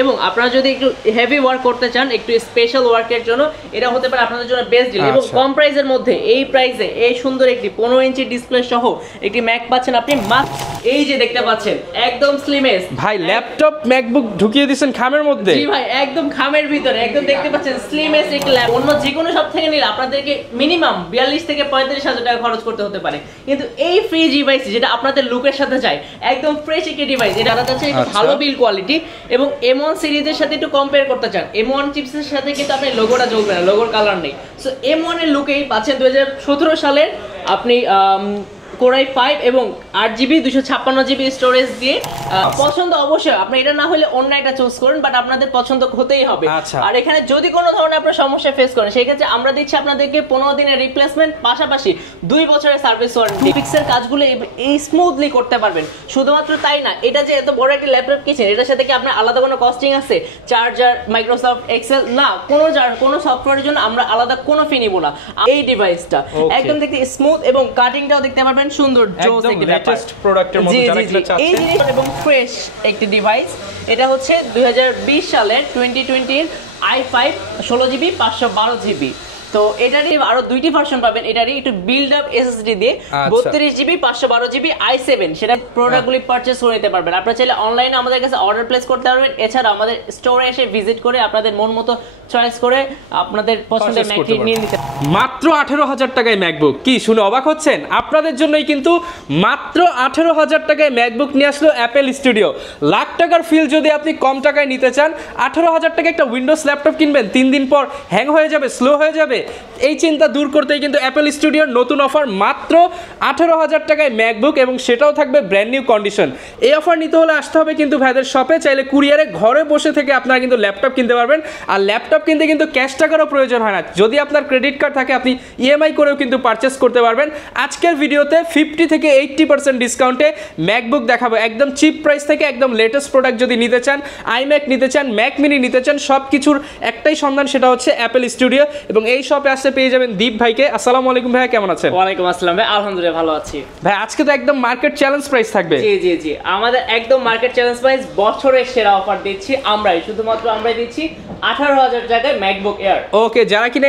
এবং আপনারা যদি একটু হেভি ওয়ার্ক করতে চান, একটু স্পেশাল ওয়ার্কের জন্য এটা হতে পারে আপনাদের জন্য বেস্ট ডিল। এবং কম প্রাইসের মধ্যে এই প্রাইসে এই সুন্দর একটি 15 ইঞ্চি ডিসপ্লে সহ একটি ম্যাক পাচ্ছেন আপনি মাত্র, এই যে দেখতে পাচ্ছেন একদম স্লিমেস্ট ভাই ল্যাপটপ ম্যাকবুক ঢুকিয়ে দিয়েছেন খামের মধ্যে। জি ভাই, একদম খামের ভিতরে একদম দেখতে পাচ্ছেন স্লিমেস্ট একটি ল্যাপ। অন্য যে কোনো সব থেকে নিলে আপনাদেরকে মিনিমাম 42 থেকে 35,000 টাকা খরচ করতে হতে পারে, কিন্তু এই ফ্রি ডিভাইস যেটা আপনাদের লুকের সাথে যায়, একদম ফ্রেশ একটি ডিভাইস, এটা আপনাদের কাছে একটু ভালো বিল কোয়ালিটি এবং M1 সিরিজের সাথে একটু কম্পেয়ার করতে চান, M1 চিপসের সাথে কিন্তু আপনি লোগোটা জ্বলবে না, লোগোর কালার নেই। সো M1 এর লুকেই পাচ্ছেন 2017 সালের আপনি Core i5 এবং 8GB 256GB স্টোরেজ দিয়ে। পছন্দ অবশ্যই, আপনি এটা না হলে অন্য একটা চুজ করেন, বাট আপনাদের পছন্দ হতেই হবে। আর এখানে যদি কোনো ধরনের আপনার সমস্যা ফেস করেন, সেই ক্ষেত্রে আমরা দিচ্ছি আপনাদেরকে 15 দিনের রিপ্লেসমেন্ট, পাশাপাশি 2 বছরের সার্ভিস ওয়ারেন্টি। ফিক্সের কাজগুলো এই স্মুথলি করতে পারবেন। শুধুমাত্র তাই না, এটা যে এত বড় একটা ল্যাপটপ কিনছেন, এটার সাথে কি আপনার আলাদা কোনো কস্টিং আছে, চার্জার, মাইক্রোসফট এক্সেল, না, কোনো সফটওয়্যারের জন্য আমরা আলাদা কোনো ফি নিব না। এই ডিভাইসটা একদম দেখতে স্মুথ এবং কাটিংটাও দেখতে পারবেন সুন্দর, জোস একটি লেটেস্ট প্রোডাক্টের মধ্যে যারা কিনা চাচ্ছেন এই জিনিস এবং ফ্রেশ একটি ডিভাইস। এটা হচ্ছে 2020 সালের 2020 i5 16GB 512GB। তো এটারই আরো দুইটি ভার্সন পাবেন, এটারই একটু বিল্ড আপ এসএসডি দিয়ে 32GB 512GB i7, সেটা প্রোডাক্টগুলি পারচেজ করে নিতে পারবেন। আপনারা চাইলে অনলাইনে আমাদের কাছে অর্ডার প্লেস করতে পারবেন, এছাড়া আমাদের স্টোরে এসে ভিজিট করে আপনাদের মন মতো চয়েস করে আপনাদের পছন্দের ম্যাকটি নিয়ে নিতে। মাত্র 18,000 টাকায় ম্যাকবুক, কি শুনে অবাক হচ্ছেন? আপনাদের জন্যই কিন্তু মাত্র 18,000 টাকায় ম্যাকবুক নিয়ে আসলো অ্যাপেল স্টুডিও। লাখ টাকার ফিল যদি আপনি কম টাকায় নিতে চান, 18,000 টাকা একটা উইন্ডোজ ল্যাপটপ কিনবেন, 3 দিন পর হ্যাং হয়ে যাবে, স্লো হয়ে যাবে, এই চিন্তা দূর করতেই কিন্তু অ্যাপেল স্টুডিওর নতুন অফার, মাত্র 18,000 টাকায় ম্যাকবুক এবং সেটাও থাকবে ব্র্যান্ড নিউ কন্ডিশন। এই অফার নিতে হলে আসতে হবে কিন্তু ভাইদের শপে, চাইলে কুরিয়ারে ঘরে বসে থেকে আপনারা কিন্তু ল্যাপটপ কিনতে পারবেন। আর ল্যাপটপ কিনতে কিন্তু ক্যাশ টাকারও প্রয়োজন হয় না, যদি আপনার ক্রেডিট কার্ড থাকে আপনি ইএমআই করেও কিন্তু পারচেস করতে পারবেন। আজকের ভিডিওতে 50 থেকে 80% ডিসকাউন্টে ম্যাকবুক দেখাবো, একদম চিপ প্রাইস থেকে একদম লেটেস্ট প্রোডাক্ট যদি নিতে চান, আইম্যাক নিতে চান, ম্যাক মিনি নিতে চান, সব কিছুর একটাই সন্ধান, সেটা হচ্ছে অ্যাপেল স্টুডিও। এবং এই শপে আসতে পেয়ে যাবেন দীপ ভাইকে। আসসালামু আলাইকুম ভাই, কেমন আছেন? ওয়ালাইকুম আসসালাম ভাই, আলহামদুলিল্লাহ ভালো আছি ভাই। আজকে তো একদম মার্কেট চ্যালেঞ্জ প্রাইস থাকবে। জি জি জি, আমাদের একদম মার্কেট চ্যালেঞ্জ প্রাইস, বছরের সেরা অফার দিচ্ছি শুধুমাত্র আমরাই দিচ্ছি 18,000 টাকায় ম্যাকবুক এয়ার। ওকে, যারা কিনা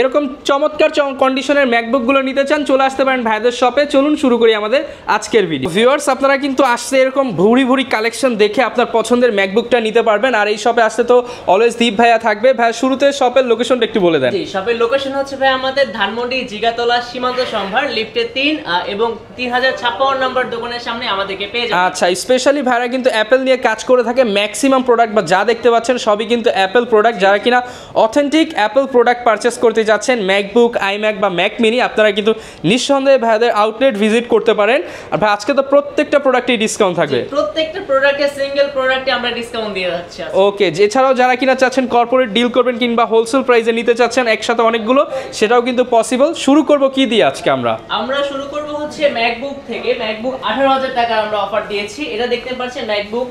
এরকম চমৎকার কন্ডিশনের ম্যাকবুক গুলো নিতে চান, চলে আসতে পারেন ভাইদের শপে। চলুন শুরু করি আমাদের আজকের ভিডিও। ভিউয়ার্স, আপনারা কিন্তু আসছে এরকম ভুরি ভুরি কালেকশন দেখে আপনার পছন্দের ম্যাকবুকটা নিতে পারবেন। আর এই শপে আসতে তো অলওয়েজ দীপ ভাইয়া থাকবে। ভাই, শুরুতে শপের লোকেশনটা একটু বলে দেন। জি, শপের লোকেশন হচ্ছে ভাই আমাদের ধানমন্ডি জিগাতলা সীমান্ত সম্ভার লিফটে 3 এবং 3056 নম্বর দোকানের সামনে আমাদেরকে পেয়ে যাবেন। আচ্ছা, স্পেশালি ভাইরা কিন্তু অ্যাপেল নিয়ে কাজ করে থাকে। ম্যাক্সিমাম প্রোডাক্ট বা যা দেখতে পাচ্ছেন সবই কিন্তু অ্যাপেল প্রোডাক্ট। যারা কিনা অথেন্টিক অ্যাপেল প্রোডাক্ট পারচেস করতে যাচ্ছেন, ম্যাকবুক, আইম্যাক বা ম্যাক মিনি, আপনারা কিন্তু নিঃসন্দেহে ভাইদের আউটলেট ভিজিট করতে পারেন। আর ভাই, আজকে তো প্রত্যেকটা প্রোডাক্টেই ডিসকাউন্ট থাকবে, প্রত্যেকটা প্রোডাক্টে সিঙ্গেল প্রোডাক্টে আমরা ডিসকাউন্ট দিয়ে যাচ্ছি। ওকে, এছাড়াও যারা কিনা চাচ্ছেন কর্পোরেট ডিল করবেন কিংবা হোলসেল প্রাইসে নিতে চাচ্ছেন একসাথে অনেকগুলো, সেটাও কিন্তু পসিবল। শুরু করব কি দিয়ে আজকে? আমরা শুরু করব হচ্ছে ম্যাকবুক থেকে। ম্যাকবুক 18,000 টাকা আমরা অফার দিয়েছি। এটা দেখতে পাচ্ছেন ম্যাকবুক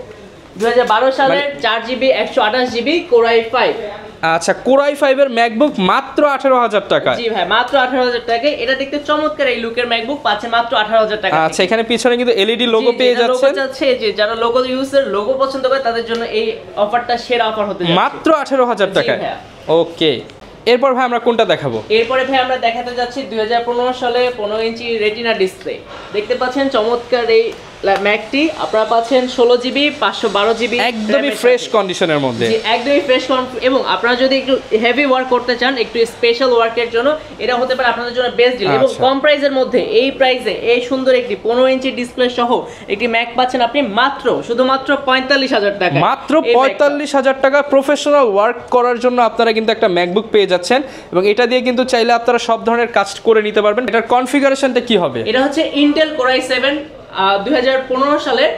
2012 সালের 4GB 128GB Core i5। আচ্ছা, Core i5 এর ম্যাকবুক মাত্র 18,000 টাকা। জি ভাই, মাত্র 18,000 টাকায় এটা দেখতে চমৎকার এই লুকের ম্যাকবুক পাচ্ছেন মাত্র 18,000 টাকা। আচ্ছা, এখানে পিছনে কিন্তু এলইডি লোগো পেয়ে যাচ্ছেন। যে যারা লোগো ইউজার, লোগো পছন্দ করে তাদের জন্য এই অফারটা সেরা অফার হতে যাচ্ছে, মাত্র 18,000 টাকায়। ওকে, এরপর ভাই আমরা কোনটা দেখাবো? এরপরে ভাই আমরা দেখাতে যাচ্ছি 2015 সালে 15 ইঞ্চি রেটিনা ডিসপ্লে। দেখতে পাচ্ছেন চমৎকার এই ম্যাকটি আপনারা পাচ্ছেন 16GB 512GB, একদমই ফ্রেশ কন্ডিশনের মধ্যে। জি, একদমই ফ্রেশ এবং আপনারা যদি একটু হেভি ওয়ার্ক করতে চান, একটু স্পেশাল ওয়ার্কের জন্য এটা হতে পারে আপনাদের জন্য বেস্ট ডিল। এবং কম প্রাইসের মধ্যে এই প্রাইসে এই সুন্দর একটি 15 ইঞ্চি ডিসপ্লে সহ একটি ম্যাক পাচ্ছেন আপনি শুধুমাত্র 45,000 টাকা। মাত্র 45,000 টাকা প্রফেশনাল ওয়ার্ক করার জন্য আপনারা কিন্তু একটা ম্যাকবুক পেয়ে যাচ্ছেন। এবং এটা দিয়ে কিন্তু চাইলে আপনারা সব ধরনের কাজ করে নিতে পারবেন। এটার কনফিগারেশনটা কি হবে? এটা হচ্ছে ইন্টেল Core i7 2015 সালের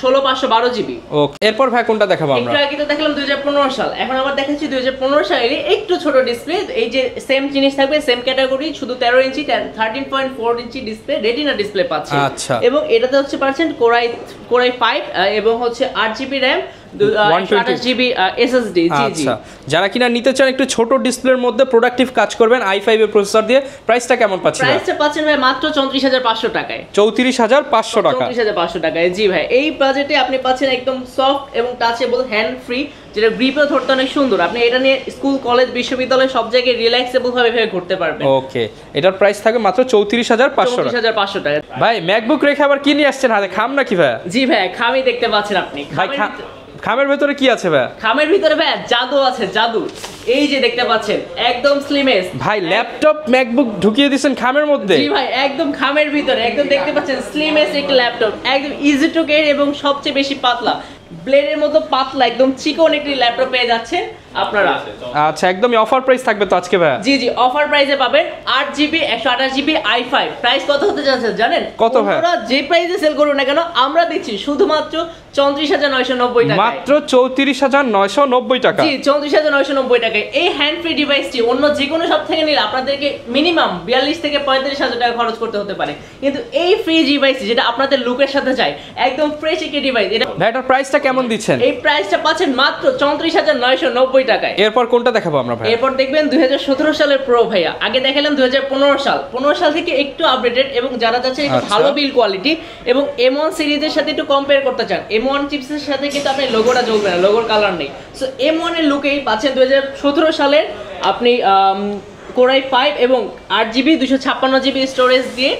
16512GB। ওকে, এরপর ভাই কোনটা দেখাবো আমরা? একটু আগে তো দেখলাম 2015 সাল, এখন আবার দেখাচ্ছি 2015 সালের একটু ছোট ডিসপ্লে। এই যে সেম জিনিস থাকবে, সেম ক্যাটাগরি, শুধু 13 ইঞ্চি 13.4 ইঞ্চি ডিসপ্লে, রেটিনা ডিসপ্লে পাচ্ছেন। আচ্ছা, এবং এটাতে হচ্ছে পাচ্ছেন Core i5 এবং হচ্ছে 8GB RAM 128 জিবি এসএসডি। জি জি, আচ্ছা, যারা কিনা নিতে চান একটু ছোট ডিসপ্লের মধ্যে প্রোডাক্টিভ কাজ করবেন i5 এর প্রসেসর দিয়ে, প্রাইসটা কেমন পাচ্ছেন? প্রাইসটা পাচ্ছেন ভাই মাত্র 34500 টাকায়। 34500 টাকা। 34500 টাকায়। জি ভাই, এই বাজেটে আপনি পাচ্ছেন একদম সফট এবং টাচেবল হ্যান্ড ফ্রি, যেটা গ্রিপে ধরতে অনেক সুন্দর। আপনি এটা নিয়ে স্কুল, কলেজ, বিশ্ববিদ্যালয় সব জায়গায় রিল্যাক্সেবল ভাবে ঘুরতে পারবেন। ওকে, এটার প্রাইস থাকবে মাত্র 34500 টাকা। 34500 টাকা। ভাই ম্যাকবুক রেখে আবার কি নিয়ে আসছেন হাতে? খাম নাকি ভাই? জি ভাই, খামই দেখতে পাচ্ছেন আপনি। ভাই খামের ভেতরে কি আছে ভাই? খামের ভিতরে ভাই জাদু আছে, জাদু। এই যে দেখতে পাচ্ছেন একদম স্লিমেস। ভাই ল্যাপটপ ম্যাকবুক ঢুকিয়ে দিয়েছেন খামের মধ্যে? জি ভাই, একদম খামের ভিতরে, একদম দেখতে পাচ্ছেন স্লিমেস একটা ল্যাপটপ, একদম ইজি টু ক্যারি এবং সবচেয়ে বেশি পাতলা, ব্লেডের মতো পাতলা, একদম চিকন একটি ল্যাপটপ পেয়ে যাচ্ছেন আপনারা। আচ্ছা, একদমই অফার প্রাইস থাকবে তো আজকে ভাই? জি জি, অফার প্রাইসে পাবেন 8GB 128GB i5। প্রাইস কত হতে যাচ্ছে জানেন? কত ভাই? আমরা যে প্রাইসে সেল করুন না কেন, আমরা দিচ্ছি শুধুমাত্র 34990 টাকা। মাত্র 34990 টাকা। জি, 34990 টাকায় এই হ্যান্ড ফ্রি ডিভাইসটি অন্য যে কোনো শপ থেকে নিলে আপনাদেরকে মিনিমাম 42 থেকে 45000 টাকা খরচ করতে হতে পারে, কিন্তু এই ফ্রি ডিভাইস যেটা আপনাদের লুকের সাথে যায়, একদম ফ্রেশ একটি ডিভাইস। এটা এটার প্রাইসটা কেমন দিচ্ছেন? এই প্রাইসটা পাচ্ছেন মাত্র 34990 টাকায়। এরপর কোনটা দেখাবো আমরা ভাই? এরপর দেখবেন 2017 সালের প্রো ভাইয়া। আগে দেখালাম 2015 সাল থেকে একটু আপডেটেড, এবং যারা যাচ্ছে একটু ভালো বিল কোয়ালিটি এবং M1 সিরিজের সাথে একটু কম্পেয়ার করতে চান, M1 চিপসের সাথে কিন্তু আপনি লোগোটা জ্বলবে না, লোগোর কালার নেই। সো M1 এর লুকেই পাচ্ছেন 2017 সালের আপনি Core i5 এবং 8GB 256GB স্টোরেজ দিয়ে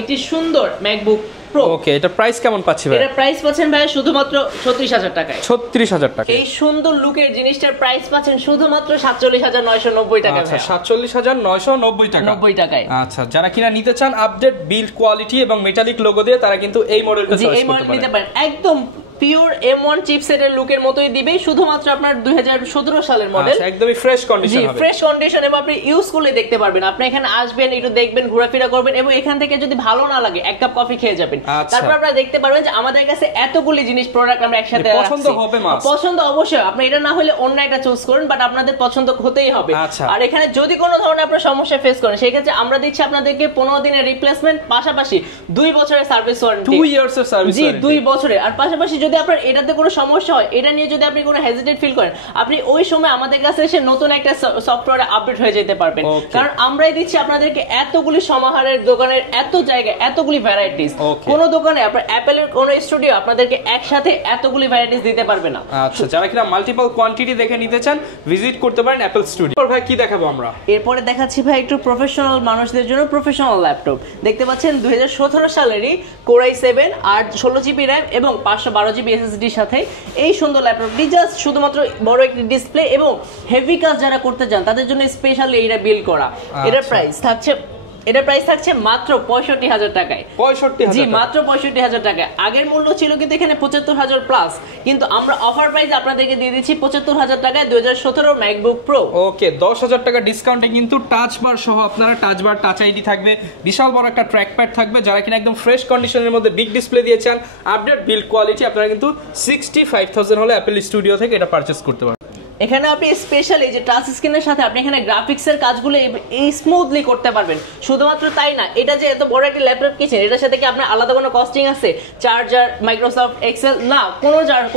একটি সুন্দর ম্যাকবুক প্রো। ওকে, এটা প্রাইস কেমন পাচ্ছি ভাই? এটা প্রাইস পাচ্ছেন ভাই শুধুমাত্র 36000 টাকায়। 36000 টাকা। এই সুন্দর লুকের জিনিসটার প্রাইস পাচ্ছেন শুধুমাত্র 47990 টাকা। আচ্ছা, 47990 টাকা। 90 টাকায়। আচ্ছা, যারা কিনা নিতে চান আপডেট বিল্ড কোয়ালিটি এবং মেটালিক লোগো দিয়ে, তারা কিন্তু এই মডেলটা চয়েস করতে পারেন। এই মডেল নিতে পারেন, একদম পিওর M1 চিপসেটের লুকের মতোই দিবে, শুধুমাত্র আপনার 2017 সালের মডেল। আচ্ছা, একদমই ফ্রেশ কন্ডিশন হবে। ফ্রেশ কন্ডিশন, এবং আপনি ইউজ করলে দেখতে পারবেন। আপনি এখানে আসবেন, একটু দেখবেন, ঘোরাফেরা করবেন, এবং এখান থেকে যদি ভালো না লাগে এক কাপ কফি খেয়ে যাবেন। তারপর আপনারা দেখতে পারবেন যে আমাদের কাছে এতগুলি জিনিস, প্রোডাক্ট আমরা একসাথে রাখছি। পছন্দ হবে মাস। পছন্দ অবশ্যই, আপনি এটা না হলে অন্য একটা চুজ করুন, বাট আপনাদের পছন্দ হতেই হবে। আর এখানে যদি কোনো ধরনের আপনারা সমস্যা ফেস করেন, সেই ক্ষেত্রে আমরা দিচ্ছি আপনাদেরকে 15 দিনের রিপ্লেসমেন্ট, পাশাপাশি 2 বছরের সার্ভিস ওয়ারেন্টি। 2 ইয়ার্স এর সার্ভিস ওয়ারেন্টি। জি, 2 বছরের। আর পাশাপাশি যদি আপনার এটাতে কোনো সমস্যা হয়, এটা নিয়ে যদি আপনি কোনো হেজিটেট ফিল করেন, আপনি ওই সময় আমাদের কাছে এসে নতুন একটা সফটওয়্যারে আপডেট হয়ে যেতে পারবেন। কারণ আমরাই দিচ্ছি আপনাদেরকে এতগুলি সমাহারের দোকানের, এত জায়গায় এতগুলি ভ্যারাইটিস। কোন দোকানে আপনার অ্যাপেলের কোন স্টুডিও আপনাদেরকে একসাথে এতগুলি ভ্যারাইটিস দিতে পারবে না। আচ্ছা, যারা কিনা মাল্টিপল কোয়ান্টিটি দেখে নিতে চান, ভিজিট করতে পারেন অ্যাপল স্টুডিও। ভাই কি দেখাবো আমরা? এরপরে দেখাচ্ছি ভাই একটু প্রফেশনাল মানুষদের জন্য প্রফেশনাল ল্যাপটপ। দেখতে পাচ্ছেন 2017 সালেরই Core i7 আর 16GB RAM এবং 512GB SSD এর সাথে এই সুন্দর ল্যাপটপটি জাস্ট শুধুমাত্র বড় একটি ডিসপ্লে এবং হেভি কাজ যারা করতে চান তাদের জন্য স্পেশালি এটা বিল্ড করা। এটার প্রাইস থাকছে মাত্র 65000 টাকায়। 65000? জি, মাত্র 65000 টাকায়। আগের মূল্য ছিল কিন্তু এখানে 75000 প্লাস, কিন্তু আমরা অফার প্রাইস আপনাদেরকে দিয়ে দিচ্ছি 75000 টাকায় 2017 ম্যাকবুক প্রো। ওকে, 10000 টাকা ডিসকাউন্টে কিন্তু টাচ বার সহ আপনারা টাচ বার, টাচ আইডি থাকবে, বিশাল বড় একটা ট্র্যাক প্যাড থাকবে। যারা কিনা একদম ফ্রেশ কন্ডিশনের মধ্যে বিগ ডিসপ্লে দিয়ে চান, আপডেট বিল্ড কোয়ালিটি, আপনারা কিন্তু 65000 হলে অ্যাপল স্টুডিও থেকে এটা পারচেজ করতে পারেন। এখানে আপনি স্পেশালি যে টাচ স্ক্রিনের সাথে আপনি এখানে গ্রাফিক্সের কাজগুলো এই স্মুথলি করতে পারবেন। শুধুমাত্র তাই না, এটা যে এত বড় একটা ল্যাপটপ কিনছেন, এটার সাথে কি আপনার আলাদা কোনো কস্টিং আছে? চার্জার, মাইক্রোসফট এক্সেল না,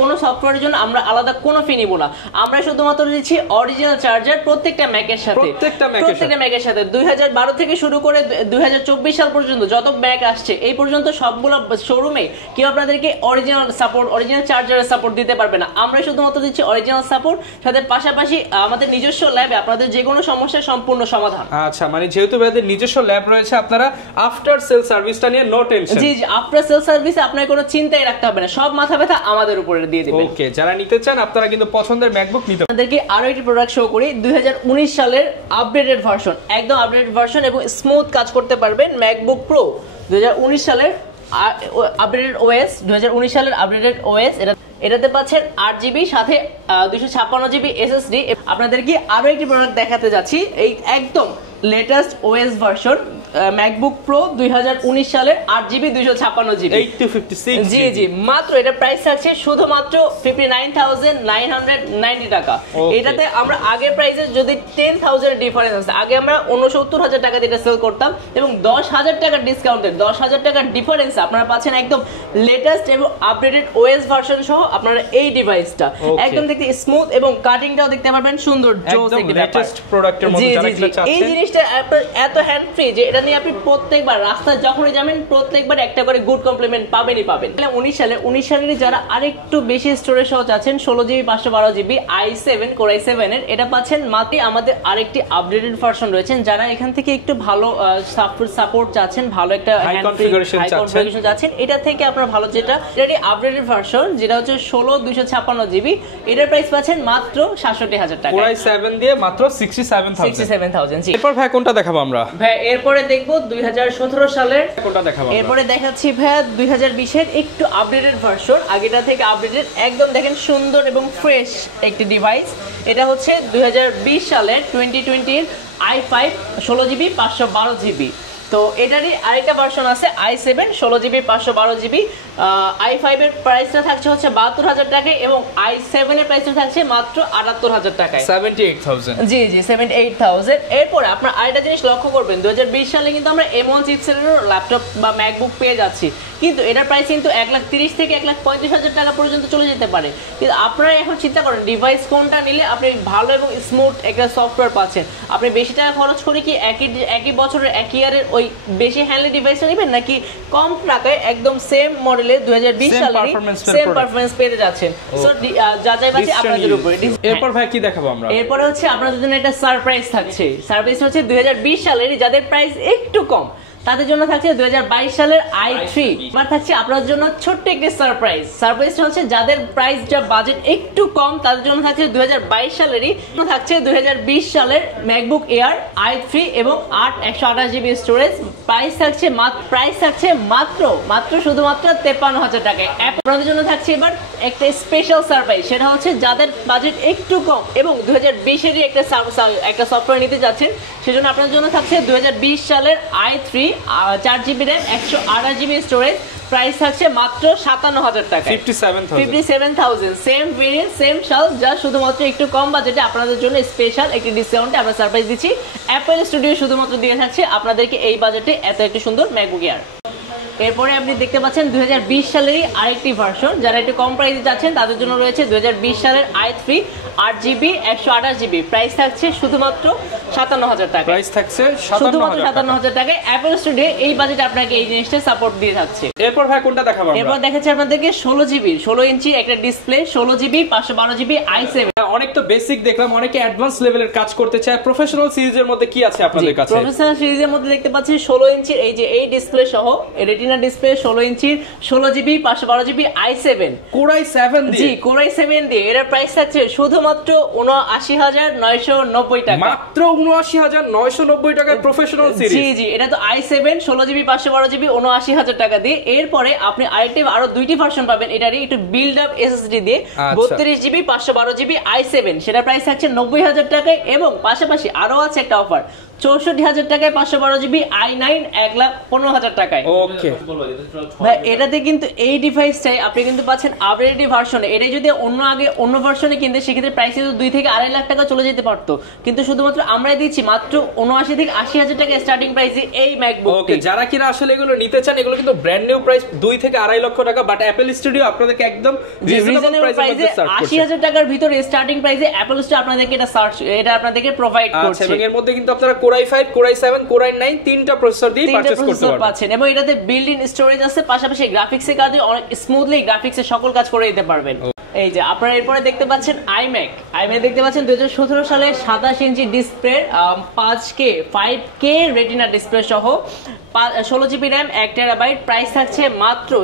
কোনো সফটওয়্যারের জন্য আমরা আলাদা কোনো ফি নিব না। আমরা শুধুমাত্র দিচ্ছি অরিজিনাল চার্জার প্রত্যেকটা ম্যাকের সাথে। 2012 থেকে শুরু করে 2024 সাল পর্যন্ত যত ম্যাক আসছে এই পর্যন্ত সবগুলো শোরুমে কেউ আপনাদেরকে অরিজিনাল চার্জারের সাপোর্ট দিতে পারবে না। আমরা শুধুমাত্র দিচ্ছি অরিজিনাল সাপোর্ট, পাশাপাশি আমাদের নিজস্ব ল্যাবে আপনাদের যে কোনো সমস্যার সম্পূর্ণ সমাধান। আচ্ছা, মানে যেহেতু ভাইদের নিজস্ব ল্যাব রয়েছে, আপনারা আফটার সেল সার্ভিসটা নিয়ে নো টেনশন। জি, আফটার সেল সার্ভিসে আপনার কোনো চিন্তাই রাখতে হবে না, সব মাথা ব্যথা আমাদের উপরে দিয়ে দিবেন। ওকে, যারা নিতে চান আপনারা কিন্তু পছন্দের ম্যাকবুক নিতে পারেন। আপনাদেরকে আরো একটি প্রোডাক্ট শো করি, 2019 সালের আপডেটেড ভার্সন, একদম আপডেটেড ভার্সন এবং স্মুথ কাজ করতে পারবেন ম্যাকবুক প্রো। 2019 সালের আপডেটেড ওএস, 2019 সালের আপডেটেড ওএস। এটাতে পাচ্ছেন 8GB সাথে 256GB SSD। আপনাদেরকে আরো একটি প্রোডাক্ট দেখাতে যাচ্ছি, এই একদম latest OS version MacBook pro 2019 সালের 8GB 256GB 8256 জি জি মাত্র এটা প্রাইস থাকছে শুধুমাত্র 59,990 টাকা। এটাতে আমরা আগের প্রাইসে যদি 10,000 ডিফারেন্স আছে, আগে আমরা 69,000 টাকা দিয়ে সেল করতাম এবং 10,000 টাকার ডিসকাউন্টে 10,000 টাকার ডিফারেন্স আপনারা পাচ্ছেন একদম লেটেস্ট এবং আপডেটেড ওএস ভার্সন সহ আপনারা এই ডিভাইসটা একদম দেখতে স্মুথ এবং কাটিংটাও দেখতে পারবেন সুন্দর জোস একদম লেটেস্ট প্রোডাক্টের মধ্যে যারা কিনা চাচ্ছেন। এই জিনিসটা এত হ্যান্ড ফ্রি যে এটা নিয়ে আপনি প্রত্যেকবার রাস্তায় যখনই যাবেন প্রত্যেকবার একটা করে গুড কমপ্লিমেন্ট পাবেনই পাবেন। 19 সালের যারা আরেকটু বেশি স্টোরেজ সহ চাচ্ছেন 16GB 512GB i7 Core i7 এর এটা পাচ্ছেন মাত্র আমাদের আরেকটি আপডেটেড ভার্সন রয়েছেন। যারা এখান থেকে একটু ভালো সাপোর্ট চাচ্ছেন, ভালো একটা হাই কনফিগারেশন চাচ্ছেন, এটা থেকে আপনারা ভালো যেটা এটারই আপডেটেড ভার্সন যেটা হচ্ছে 16/256GB এটার প্রাইস পাচ্ছেন মাত্র 67,000 টাকা। Core i7 দিয়ে মাত্র 67,000 জি। এরপর ভাই কোনটা দেখাবো আমরা? ভাই এরপরে দেখব 2017 সালের কোনটা দেখাবো? এরপরে দেখাচ্ছি ভাই 2020 এর একটু আপডেটেড ভার্সন, আগেটা থেকে আপডেটেড একদম দেখেন সুন্দর এবং ফ্রেশ একটি ডিভাইস। এটা হচ্ছে 2020 সালের 2020 এর i5 16GB 512GB। তো এটারই আরেকটা ভার্সন আছে i7 16GB 512GB। i5 এর প্রাইসটা থাকছে হচ্ছে 72,000 টাকায় এবং i7 এর প্রাইসটা থাকছে মাত্র 78,000 টাকায়, 78,000। জি জি 78,000। এরপরে আপনার আরেকটা জিনিস লক্ষ্য করবেন 2020 সালে কিন্তু আমরা M1 চিপসেটের ল্যাপটপ বা ম্যাকবুক পেয়ে যাচ্ছি, কিন্তু এটার প্রাইস কিন্তু 1,30,000 থেকে 1,35,000 টাকা পর্যন্ত চলে যেতে পারে। কিন্তু আপনারা এখন চিন্তা করেন ডিভাইস কোনটা নিলে আপনি ভালো এবং স্মুথ একটা সফটওয়্যার পাচ্ছেন। আপনি বেশি টাকা খরচ করে কি একই বছরের একই ইয়ারের ওই বেশি হ্যান্ডলি ডিভাইসটা নেবেন, নাকি কম টাকায় একদম সেম মডেলের 2020 সালের সেম পারফরম্যান্স পেতে যাচ্ছেন? সো যাচাই বাছাই আপনাদের উপরে। এরপর ভাই কি দেখাবো আমরা? এরপরে হচ্ছে আপনাদের জন্য একটা সারপ্রাইজ থাকছে। সারপ্রাইজ হচ্ছে 2020 সালের যাদের প্রাইস একটু কম তাদের জন্য থাকছে 2022 সালের i3। এবার থাকছে আপনাদের জন্য ছোট্ট একটি সারপ্রাইজ। সারপ্রাইজটা হচ্ছে যাদের প্রাইস যা বাজেট একটু কম তাদের জন্য থাকছে 2022 সালেরই থাকছে 2020 সালের ম্যাকবুক এয়ার i3 এবং 128GB স্টোরেজ। প্রাইস থাকছে মাত্র শুধুমাত্র 53,000 টাকায়। আপনাদের জন্য থাকছে এবার একটা স্পেশাল সারপ্রাইজ, সেটা হচ্ছে যাদের বাজেট একটু কম এবং 2020 এরই একটা সফটওয়্যার নিতে যাচ্ছেন সেজন্য আপনাদের জন্য থাকছে 2020 সালের i3 4GB RAM 128GB storage. Price থাকছে মাত্র 57,000 টাকা, 57,000। সেম ভেরিয়েন্ট সেম সাল, যা শুধুমাত্র একটু কম বাজেটে আপনাদের জন্য স্পেশাল একটি ডিসকাউন্টে আমরা সারপ্রাইজ দিচ্ছি। অ্যাপল স্টুডিও শুধুমাত্র দিয়ে থাকছে আপনাদেরকে এই বাজেটে এত একটি সুন্দর ম্যাকবুক এয়ার। এরপরে আপনি দেখতে পাচ্ছেন 2020 সালেরই আরেকটি ভার্সন, যারা একটু কম প্রাইসে যাচ্ছেন তাদের জন্য রয়েছে 2020 সালের i3 8GB 128GB। প্রাইস থাকছে শুধুমাত্র 57,000 টাকা, প্রাইস থাকছে শুধুমাত্র 57,000 টাকায়। অ্যাপল স্টুডিও এই বাজেটে আপনাকে এই জিনিসটা সাপোর্ট দিয়ে থাকছে। এরপর ভাই কোনটা দেখাবো আমরা? এরপর দেখাচ্ছি আপনাদেরকে 16 ইঞ্চি একটা ডিসপ্লে 16GB 512GB i7। অনেক তো বেসিক দেখলাম, অনেকে অ্যাডভান্স লেভেলের কাজ করতে চায়। প্রফেশনাল সিরিজের মধ্যে কি আছে আপনাদের কাছে? প্রফেশনাল সিরিজের মধ্যে দেখতে পাচ্ছি 16 ইঞ্চির এই যে এই ডিসপ্লে সহ রেটিনা ডিসপ্লে 16 ইঞ্চির 16GB 512GB i7 Core i7 দিয়ে। জি Core i7 দিয়ে। এর প্রাইস থাকছে শুধুমাত্র 79,990 টাকা, মাত্র 79,990 টাকায় প্রফেশনাল সিরিজ। জি জি এটা তো i7 16GB 512GB 79,000 টাকা দিয়ে। এরপরে আপনি আরো দুইটি ভার্সন পাবেন এটারই একটু বিল্ড আপ SSD দিয়ে 32GB 512GB i7, সেটা প্রাইস থাকছে 90,000 টাকায়। এবং পাশাপাশি আরো আছে একটা অফার 64,000 টাকায় 512GB i9 1,15,000 টাকায়। ওকে ভাই এটাতে কিন্তু এই ডিভাইসটাই আপনি কিন্তু পাচ্ছেন আপডেটেড ভার্সনে। এটাই যদি অন্য ভার্সনে কিনতে সেক্ষেত্রে প্রাইস কিন্তু 2 থেকে 2.5 লাখ টাকা চলে যেতে পারতো, কিন্তু শুধুমাত্র আমরাই দিচ্ছি মাত্র 79 থেকে 80,000 টাকা স্টার্টিং প্রাইসে এই ম্যাকবুক। ওকে যারা কিনা আসলে এগুলো নিতে চান, এগুলো কিন্তু ব্র্যান্ড নিউ প্রাইস 2 থেকে 2.5 লক্ষ টাকা, বাট অ্যাপল স্টুডিও আপনাদেরকে একদম রিজনেবল প্রাইসে 80,000 টাকার ভিতরে স্টার্টিং প্রাইসে অ্যাপল স্টোর আপনাদেরকে এটা আপনাদেরকে প্রোভাইড করছে। এবং এর মধ্যে কিন্তু আপনারা Core i5 Core i7 Core i9 তিনটা প্রসেসর দিয়ে পারচেজ করতে পারছেন এবং এটাতে বিল্ড ইন স্টোরেজ আছে, পাশাপাশি গ্রাফিক্সের কাজে অনেক স্মুথলি গ্রাফিক্সের সকল কাজ করে দিতে পারবেন। এই যে আপনারা এরপরে দেখতে পাচ্ছেন iMac দেখতে পাচ্ছেন 2017 সালে 27 inch display 5K retina display সহ 16GB RAM 1TB। প্রাইস থাকছে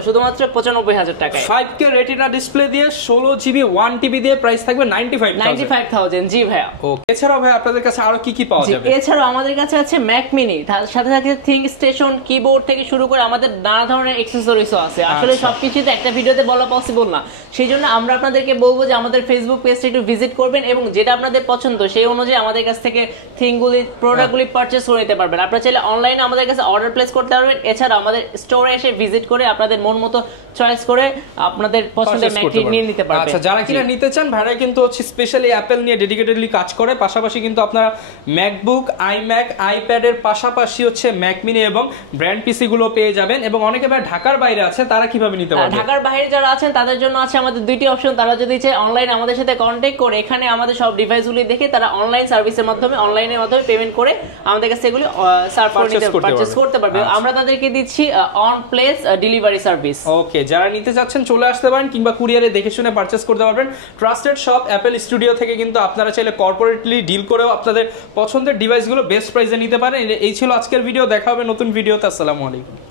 শুধুমাত্র 95,000 টাকায়। 5K রেটিনা ডিসপ্লে দিয়ে 16GB 1TB দিয়ে প্রাইস থাকবে 95,000। জি ভাইয়া। ওকে এছাড়াও ভাই আপনাদের কাছে আরো কি পাওয়া যাবে? এছাড়াও আমাদের কাছে আছে ম্যাক মিনি, তার সাথে সাথে থিঙ্ক স্টেশন, কিবোর্ড থেকে শুরু করে আমাদের নানা ধরনের অ্যাকসেসরিজও আছে। আসলে সবকিছু তো একটা ভিডিওতে বলা পসিবল না, সেই জন্য আমরা আপনাদেরকে বলবো যে আমাদের ফেসবুক পেজটা একটু ভিজিট করবেন এবং যেটা আপনাদের পছন্দ সেই অনুযায়ী আমাদের কাছ থেকে থিংগুলি প্রোডাক্টগুলি পারচেজ করে নিতে পারবেন। আপনারা চাইলে অনলাইনে আমাদের কাছে অর্ডার প্লেস করতে পারবেন, এছাড়া আমাদের স্টোরে এসে ভিজিট করে আপনাদের মন মতো চয়েস করে আপনাদের পছন্দের ম্যাকটি নিয়ে নিতে পারবেন। আচ্ছা, যারা কিনা নিতে চান, ভাইরা কিন্তু হচ্ছে স্পেশালি অ্যাপেল নিয়ে ডেডিকেটেডলি কাজ করে, পাশাপাশি কিন্তু আপনারা ম্যাকবুক, আইম্যাক, আইপ্যাডের পাশাপাশি হচ্ছে ম্যাক মিনি এবং ব্র্যান্ড পিসি গুলো পেয়ে যাবেন। এবং অনেকে ভাই ঢাকার বাইরে আছে, তারা কিভাবে নিতে পারবে? ঢাকার বাইরে যারা আছেন তাদের জন্য আছে আমাদের দুইটি অপশন। তারা যদি চায় অনলাইনে আমাদের সাথে কন্ট্যাক্ট করে এখানে আমাদের সব ডিভাইসগুলি দেখে তারা অনলাইন সার্ভিসের মাধ্যমে অনলাইনের মাধ্যমে পেমেন্ট করে আমাদের কাছে এগুলি পারচেজ করতে পারবে। আমরা তাদেরকে দিচ্ছি অন প্লেস ডেলিভারি সার্ভিস। ওকে, যারা নিতে চাচ্ছেন চলে আসতে পারেন, কিংবা কুরিয়ারে দেখে শুনে পারচেজ করতে পারবেন। ট্রাস্টেড শপ অ্যাপেল স্টুডিও থেকে কিন্তু আপনারা চাইলে কর্পোরেটলি ডিল করেও আপনাদের পছন্দের ডিভাইসগুলো বেস্ট প্রাইসে নিতে পারেন। এই ছিল আজকের ভিডিও, দেখা হবে নতুন ভিডিওতে। আসসালামু আলাইকুম।